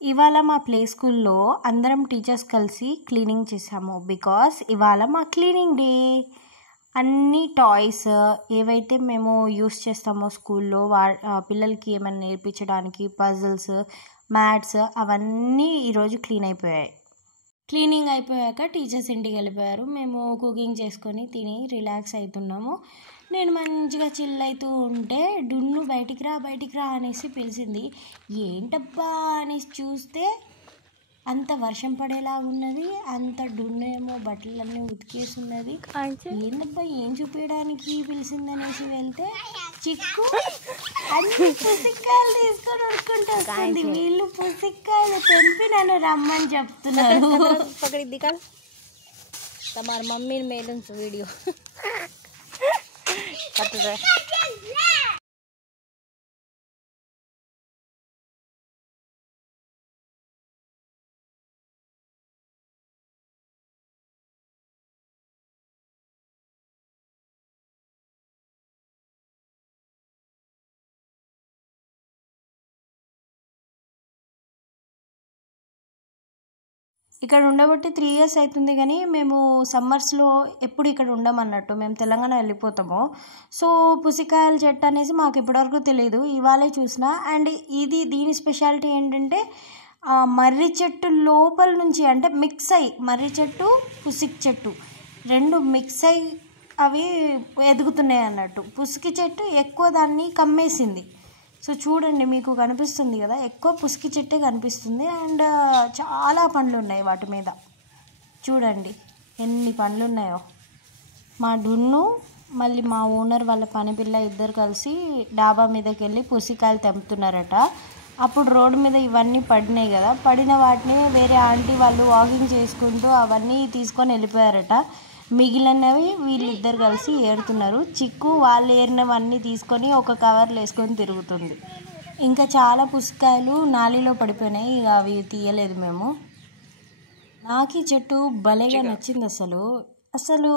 ఇవాళ మా ప్లే స్కూల్లో అందరం టీచర్స్ కలిసి క్లీనింగ్ చేసాము. బికాస్ ఇవాళ మా క్లీనింగ్ డే. అన్ని టాయ్స్ ఏవైతే మేము యూస్ చేస్తామో స్కూల్లో పిల్లలకి ఏమైనా నేర్పించడానికి, పజిల్స్, మ్యాట్స్ అవన్నీ ఈరోజు క్లీన్ అయిపోయాయి. క్లీనింగ్ అయిపోయాక టీచర్స్ ఇంటికి వెళ్ళిపోయారు. మేము కుకింగ్ చేసుకొని తిని రిలాక్స్ అవుతున్నాము. నేను మంచిగా చిల్ అవుతూ ఉంటే డున్ను బయటికి రా అనేసి పిలిచింది. ఏంటబ్బా అనేసి చూస్తే అంత వర్షం పడేలా ఉన్నది. అంత డున్ను ఏమో బట్టలన్నీ ఉతికేసి ఉన్నది. ఏంటబ్బా ఏం చూపించడానికి పిలిచింది అనేసి వెళ్తే చిక్కు అన్ని పుసిక్కాయలు తీసుకొని ఉడుకుంటూ వస్తుంది. వీళ్ళు పుసిక్కాయలు తెంపి నన్ను రమ్మని చెప్తున్నారు. તમારી મમ્મીને મેલું వీడియో ఇక్కడ ఉండబట్టి 3 years అవుతుంది. కానీ మేము సమ్మర్స్లో ఎప్పుడు ఇక్కడ ఉండమన్నట్టు, మేము తెలంగాణ వెళ్ళిపోతాము. సో పుసికాయల చెట్టు అనేసి మాకు ఇప్పటివరకు తెలియదు, ఇవాళే చూసిన. అండ్ దీని స్పెషాలిటీ ఏంటంటే మర్రి చెట్టు లోపల నుంచి అంటే మిక్స్ అయ్యి, మర్రి చెట్టు పుసిక్ చెట్టు రెండు మిక్స్ అయ్యి అవి ఎదుగుతున్నాయి అన్నట్టు. పుసికి చెట్టు ఎక్కువ దాన్ని కమ్మేసింది. సో చూడండి, మీకు కనిపిస్తుంది కదా, ఎక్కువ పుసికి చెట్టే కనిపిస్తుంది. అండ్ చాలా పండ్లు ఉన్నాయి వాటి మీద. చూడండి ఎన్ని పండ్లు ఉన్నాయో. మా డున్ను మళ్ళీ మా ఓనర్ వాళ్ళ పని పిల్ల ఇద్దరు కలిసి డాబా మీదకి వెళ్ళి పుసికాయలు తెంపుతున్నారట. అప్పుడు రోడ్డు మీద ఇవన్నీ పడినాయి కదా, పడిన వాటిని వేరే ఆంటీ వాళ్ళు వాకింగ్ చేసుకుంటూ అవన్నీ తీసుకొని వెళ్ళిపోయారట. మిగిలినవి వీళ్ళిద్దరు కలిసి ఏరుతున్నారు. చిక్కు వాళ్ళు ఏరినవన్నీ తీసుకొని ఒక కవర్లు వేసుకొని తిరుగుతుంది. ఇంకా చాలా పుస్తకాలు నాలిలో పడిపోయినాయి, ఇక అవి తీయలేదు మేము. నాకు ఈ చెట్టు భలేగా నచ్చింది. అసలు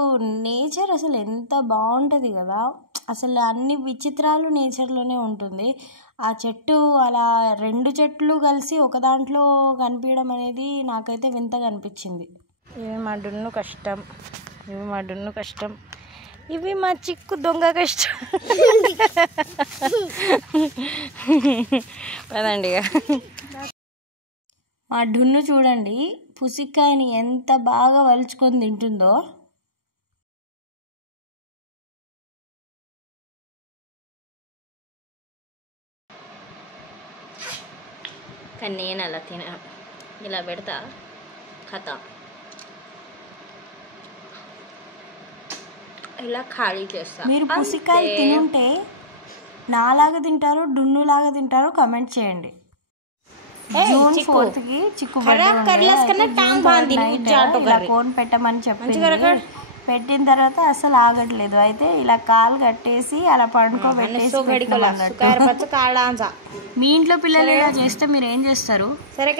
నేచర్ అసలు ఎంత బాగుంటుంది కదా. అసలు అన్ని విచిత్రాలు నేచర్లోనే ఉంటుంది. ఆ చెట్టు అలా 2 చెట్లు కలిసి ఒక దాంట్లో కనిపించడం అనేది నాకైతే వింతగా అనిపించింది. ఇవి మా డున్ను కష్టం, ఇవి మా చిక్కు దొంగ కష్టం. పదండి. మా డున్ను చూడండి పుసిక్కాయని ఎంత బాగా వలుచుకొని తింటుందో. కానీ నేను అలా ఇలా పెడతా కథ ఇలా ఖాళీ చేస్తా. మీరు పుసికాయలు తింటే నాలాగా తింటారో డున్ను లాగా తింటారో కమెంట్ చేయండి. జూన్ 4కి చిక్కు ఫోన్ పెట్టమని చెప్పింది. పెట్టిన తర్వాత అసలు ఆగట్లేదు. అయితే ఇలా కాలు కట్టేసి అలా పండుకోబెట్టేసి. మీ ఇంట్లో పిల్లలు ఇలా చేస్తే మీరు ఏం చేస్తారు? సరే